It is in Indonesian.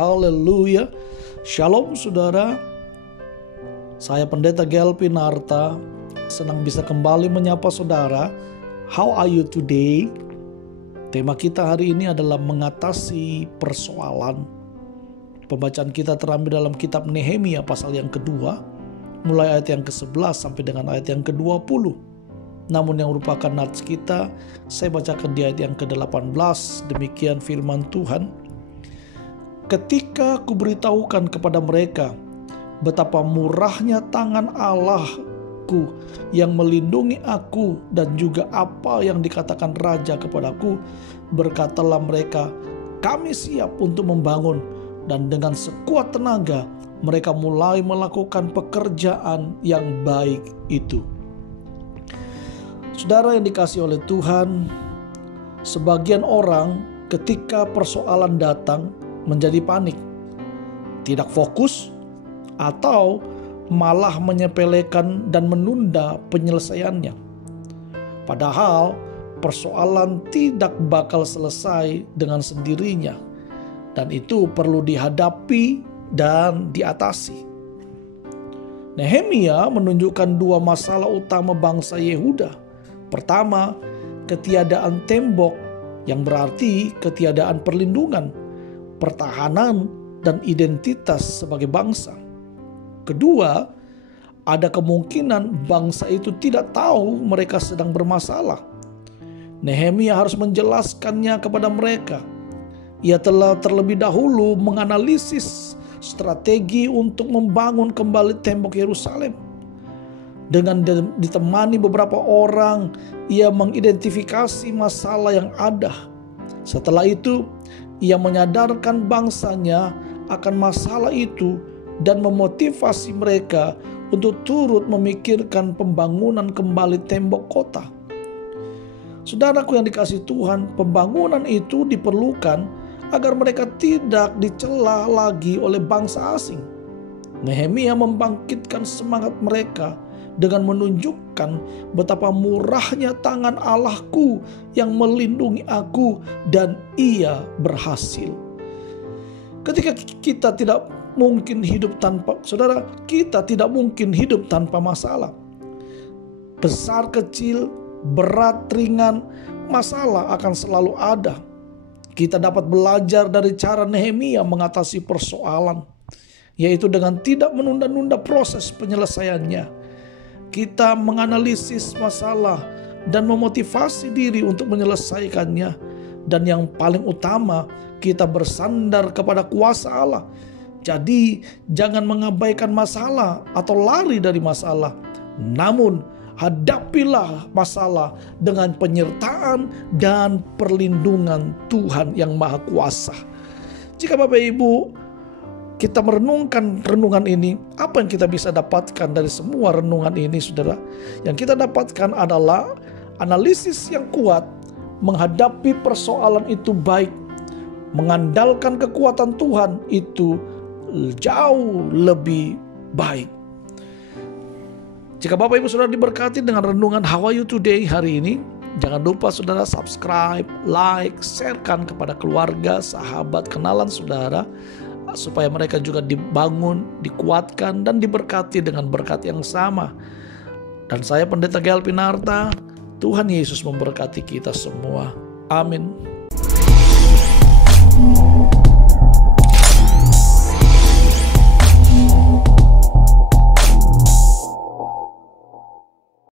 Haleluya. Shalom saudara. Saya Pendeta Gelpi Narta. Senang bisa kembali menyapa saudara. How are you today? Tema kita hari ini adalah mengatasi persoalan. Pembacaan kita terambil dalam kitab Nehemia pasal yang kedua, mulai ayat yang ke-11 sampai dengan ayat yang ke-20. Namun yang merupakan nats kita, saya bacakan di ayat yang ke-18. Demikian firman Tuhan. Ketika kuberitahukan kepada mereka betapa murahnya tangan Allahku yang melindungi aku dan juga apa yang dikatakan raja kepadaku, berkatalah mereka, kami siap untuk membangun. Dan dengan sekuat tenaga mereka mulai melakukan pekerjaan yang baik itu. Saudara yang dikasihi oleh Tuhan, sebagian orang ketika persoalan datang menjadi panik, tidak fokus, atau malah menyepelekan dan menunda penyelesaiannya. Padahal persoalan tidak bakal selesai dengan sendirinya, dan itu perlu dihadapi dan diatasi. Nehemia menunjukkan dua masalah utama bangsa Yehuda. Pertama, ketiadaan tembok yang berarti ketiadaan perlindungan, pertahanan, dan identitas sebagai bangsa. Kedua, ada kemungkinan bangsa itu tidak tahu mereka sedang bermasalah. Nehemia harus menjelaskannya kepada mereka. Ia telah terlebih dahulu menganalisis strategi untuk membangun kembali tembok Yerusalem. Dengan ditemani beberapa orang, ia mengidentifikasi masalah yang ada. Setelah itu, ia menyadarkan bangsanya akan masalah itu dan memotivasi mereka untuk turut memikirkan pembangunan kembali tembok kota. Saudaraku yang dikasihi Tuhan, pembangunan itu diperlukan agar mereka tidak dicela lagi oleh bangsa asing. Nehemia membangkitkan semangat mereka dengan menunjukkan betapa murahnya tangan Allahku yang melindungi aku dan ia berhasil. Ketika kita tidak mungkin hidup tanpa, saudara, kita tidak mungkin hidup tanpa masalah. Besar kecil, berat ringan, masalah akan selalu ada. Kita dapat belajar dari cara Nehemia mengatasi persoalan, yaitu dengan tidak menunda-nunda proses penyelesaiannya. Kita menganalisis masalah dan memotivasi diri untuk menyelesaikannya. Dan yang paling utama, kita bersandar kepada kuasa Allah. Jadi jangan mengabaikan masalah atau lari dari masalah. Namun hadapilah masalah dengan penyertaan dan perlindungan Tuhan yang Maha Kuasa. Jika Bapak Ibu kita merenungkan renungan ini, apa yang kita bisa dapatkan dari semua renungan ini, saudara? Yang kita dapatkan adalah analisis yang kuat, menghadapi persoalan itu baik, mengandalkan kekuatan Tuhan itu jauh lebih baik. Jika Bapak Ibu Saudara diberkati dengan renungan How Are You Today hari ini, jangan lupa saudara subscribe, like, sharekan kepada keluarga, sahabat, kenalan saudara, supaya mereka juga dibangun, dikuatkan, dan diberkati dengan berkat yang sama. Dan saya Pendeta Gelpi Narta, Tuhan Yesus memberkati kita semua. Amin.